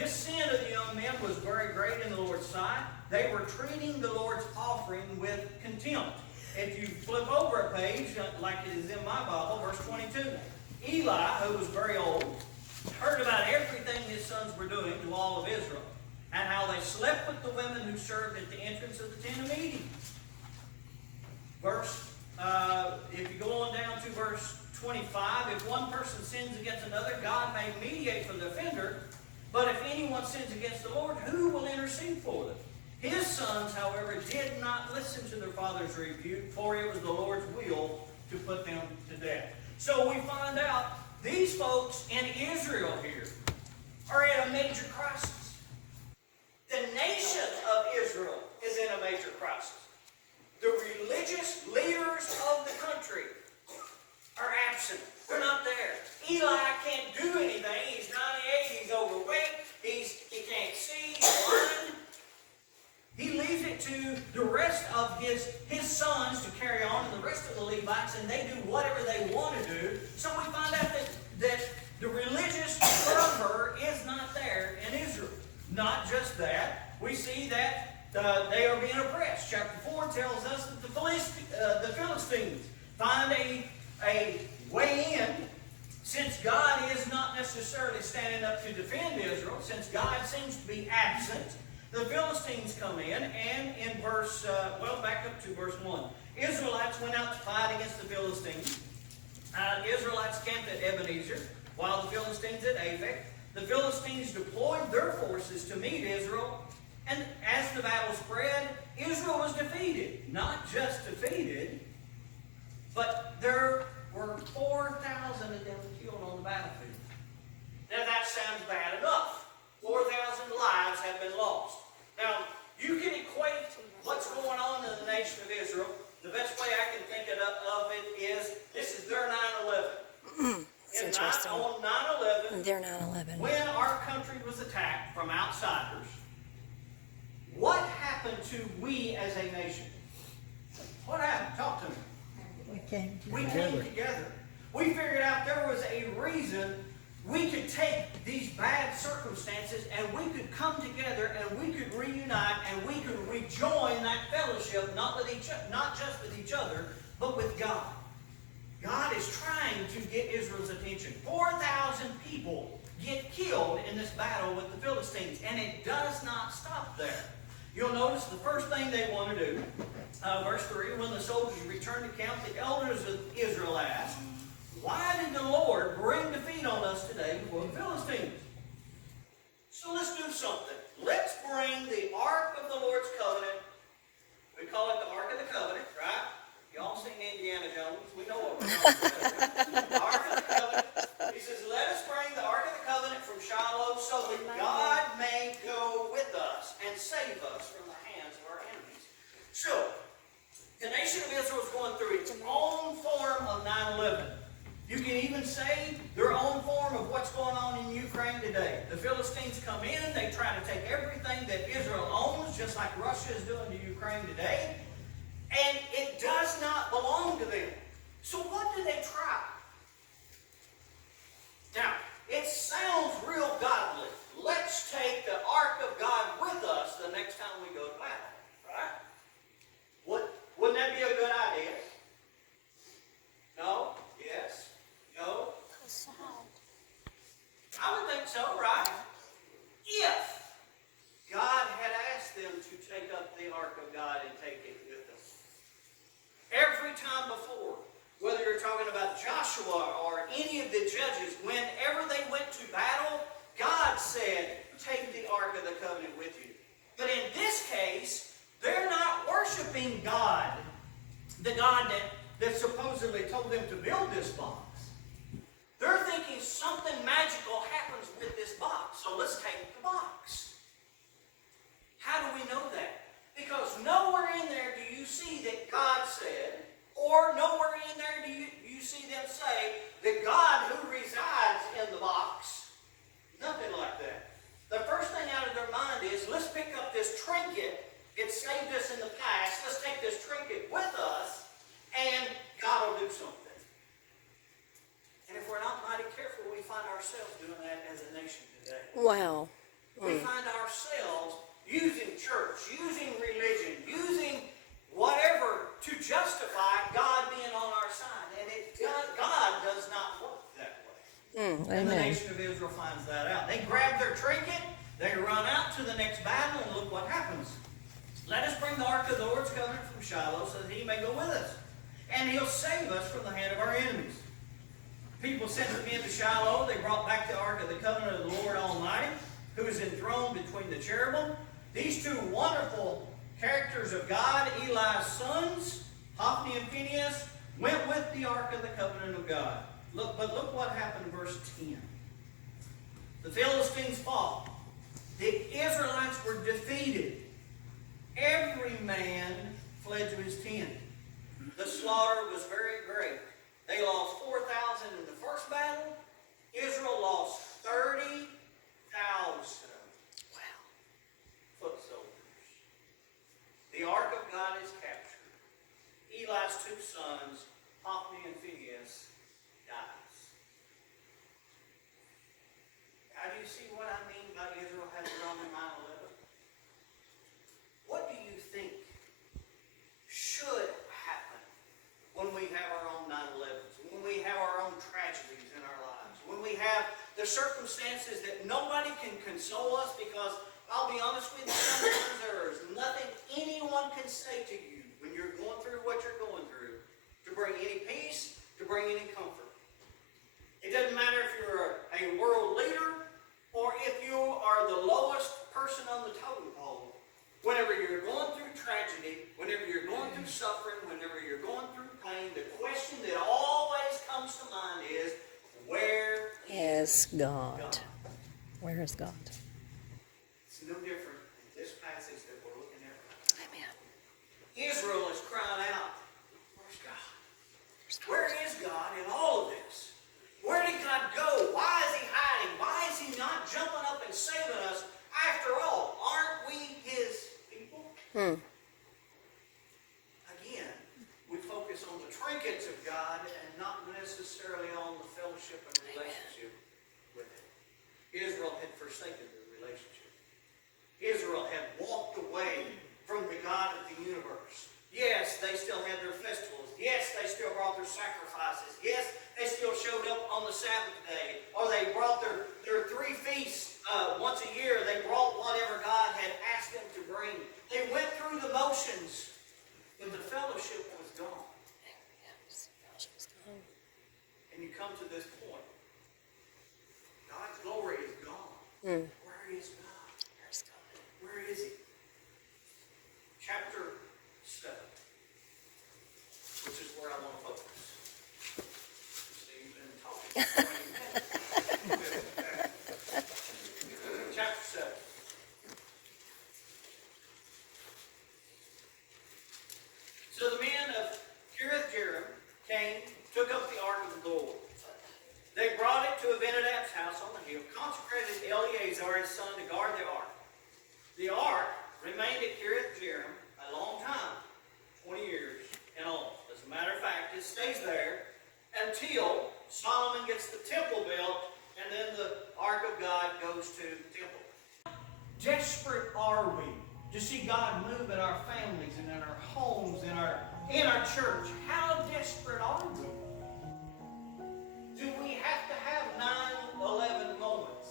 This sin of the young men was very great in the Lord's sight. They were treating the Lord's offering with contempt. If you flip over a page, like it is in my Bible, verse 22, Eli, who was very old, heard about everything his sons were doing to all of Israel, and how they slept with the women who served at the entrance of the tent of meeting. If you go on down to verse 25, if one person sins against another, God may mediate for the offender. But if anyone sins against the Lord, who will intercede for them? His sons, however, did not listen to their father's rebuke, for it was the Lord's will to put them to death. So we find out these folks in Israel here are in a major crisis. The nation of Israel is in a major crisis. The religious leaders of the country are absent. They're not there. Eli can't do anything. He's 98. He's overweight. He can't see. He's blind. He leaves it to the rest of his sons to carry on, and the rest of the Levites, and they do whatever they want to do. So we find out that the religious fervor is not there in Israel. Not just that. We see that they are being oppressed. Chapter 4 tells us that the Philistines find a way in. Since God is not necessarily standing up to defend Israel, since God seems to be absent, the Philistines come in, and in back up to verse 1. Israelites went out to fight against the Philistines. Israelites camped at Ebenezer, while the Philistines at Aphek. The Philistines deployed their forces to meet Israel, and as the battle spread, Israel was defeated. Not just defeated, but there were 4,000 of them killed on the battlefield. Now that sounds bad enough. 4,000 lives have been lost. Now, you can equate what's going on in the nation of Israel. The best way I can think of it is, this is their 9/11. It's interesting. On 9/11, Their 9/11. when our country was attacked from outsiders, what happened to we as a nation? What happened? Talk to me. We came together. We figured out there was a reason we could take these bad circumstances and we could come together and we could reunite and we could rejoin that fellowship, not just with each other, but with God. God is trying to get Israel's attention. 4,000 people get killed in this battle with the Philistines, and it does not stop there. You'll notice the first thing they want to do, verse 3, when the soldiers returned to camp, the elders of Israel asked, "Why did the Lord bring defeat on us today before the Philistines?" So let's do something. Let's bring the Ark of the Lord's Covenant. We call it the Ark of the Covenant, right? Y'all seen Indiana Jones. We know what we're talking about. The Ark of the Covenant. He says, let us bring the Ark of the Covenant from Shiloh so that God may go with us and save us from the hands of our enemies. So, the nation of Israel is going through its own form of 9/11. You can even say their own form of what's going on in Ukraine today. The Philistines come in, they try to take everything that Israel owns, just like Russia is doing to Ukraine today, and it does not belong to them. So what do they try? Now, it sounds real godly. Let's take the Ark of God with us the next time we go to battle, right? Wouldn't that be a good idea? No? Yes? No? I would think so, right? If God had asked them to take up the Ark of God and take it with them. Every time before, whether you're talking about Joshua or any of the judges, whenever they went to battle, God said, take the Ark of the Covenant with you. But in this case, they're not worshiping God, the God that supposedly told them to build this box. They're thinking something magical happens with this box, so let's take the box. How do we know that? Because nowhere in there do you see that God said, or nowhere in there do you see them say that God who resides in the box. Nothing like that. The first thing out of their mind is, let's pick up this trinket. It saved us in the past. Let's take this trinket with us, and God will do something. And if we're not mighty careful, we find ourselves doing that as a nation today. Wow. We find ourselves using church, using religion, using whatever to justify God being on our side. And God does not work that way. And the nation of Israel finds that out. They grab their trinket, they run out to the next battle, and look what happens. Let us bring the ark of the Lord's covenant from Shiloh so that he may go with us. And he'll save us from the hand of our enemies. People sent the men to Shiloh. They brought back the ark of the covenant of the Lord Almighty, who is enthroned between the cherubim. These two wonderful characters of God, Eli's sons, Hophni and Phinehas, went with the ark of the covenant of God. Look what happened in verse 10. The Philistines fought. The Israelites were defeated. Every man fled to his tent. The slaughter was very great. They lost 4,000 in the first battle. Israel lost 30,000 foot soldiers. The ark of God is captured. Eli's two sons, Hophni and Phinehas, dies. How do you see what I mean by Israel has their own 9/11? What do you think should happen when we have our own 9/11s, when we have our own tragedies in our lives, when we have the circumstances that nobody can console us? Because I'll be honest with you, sometimes there is nothing anyone can say to you when you're going through what you're going through to bring any peace, to bring any comfort. It doesn't matter if you're a world leader or if you are the lowest person on the totem pole. Whenever you're going through tragedy, whenever you're going through suffering, whenever you're going through pain, the question that always comes to mind is, where is God? Where is God? It's no different in this passage that we're looking at. Amen. Israel is crying out, where's God? Where is God in all of this? Where did God go? Why is he hiding? Why is he not jumping up and saving us? After all, aren't we his people? Again, we focus on the trinkets of God and not necessarily on the fellowship and relationship with him. Israel had forsaken the relationship. Israel had walked away from the God of the universe. Yes, they still had their festivals. Yes, they still brought their sacrifices. Yes, they still showed up on the Sabbath day. Or they brought their three feasts once a year. They brought whatever God had asked them to bring. They went through the motions, but the fellowship was gone. And you come to this point. God's glory is gone. Where is God? Where's God? Where is he? Chapter 7, which is where I want to focus. So you've been talking for 20 minutes. Chapter 7. So the men of Kiriath-Jearim came, took up the ark of the Lord. They brought it to Abinadab's house on the hill, consecrated Eleazar his son to guard the ark. The ark remained at Kiriath-Jearim a long time, 20 years in all. As a matter of fact, it stays there until Solomon gets the temple built, and then the ark of God goes to the temple. Desperate are we to see God move in our families and in our homes, in our church? How desperate are we? Do we have to have 9/11 moments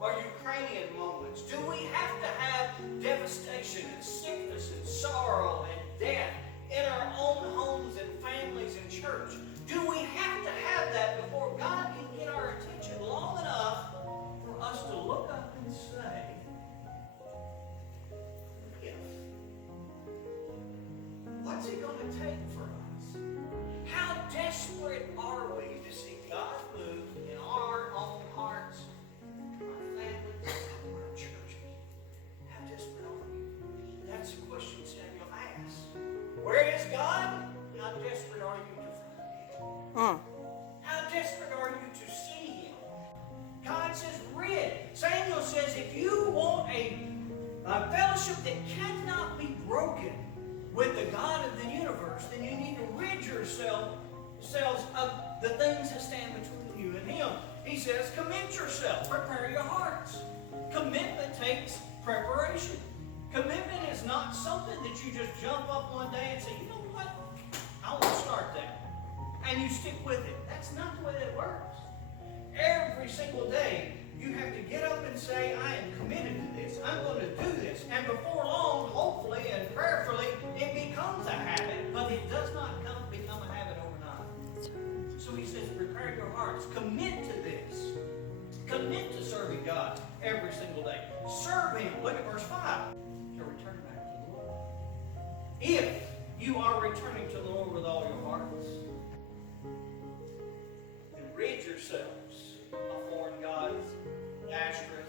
or Ukrainian moments? Do we have to have devastation and sickness and sorrow and death in our own homes and families and church? Do we have to have that before God can get our attention long enough for us to look up and say, if? What's it going to take for us? How desperate are we to see God move in our own hearts, our families, our churches? How desperate are we? That's the question Samuel asked. Where is God? How desperate are you to find him? How desperate are you to see him? God says, rid. Samuel says, if you want a fellowship that cannot be broken with the God of the universe, then you need to rid yourselves of the things that stand between you and him. He says, commit yourself. Prepare your hearts. Commitment not something that you just jump up one day and say, you know what, I want to start that. And you stick with it. That's not the way that it works. Every single day, you have to get up and say, I am committed to this. I'm going to do this. And before long, hopefully and prayerfully, it becomes a habit, but it does not become a habit overnight. So he says, prepare your hearts. Commit to this. Commit to serving God every single day. Serve Him. Look at verse 5. Shall return back to the Lord. If you are returning to the Lord with all your hearts, then rid yourselves of foreign gods, Ashtoreth,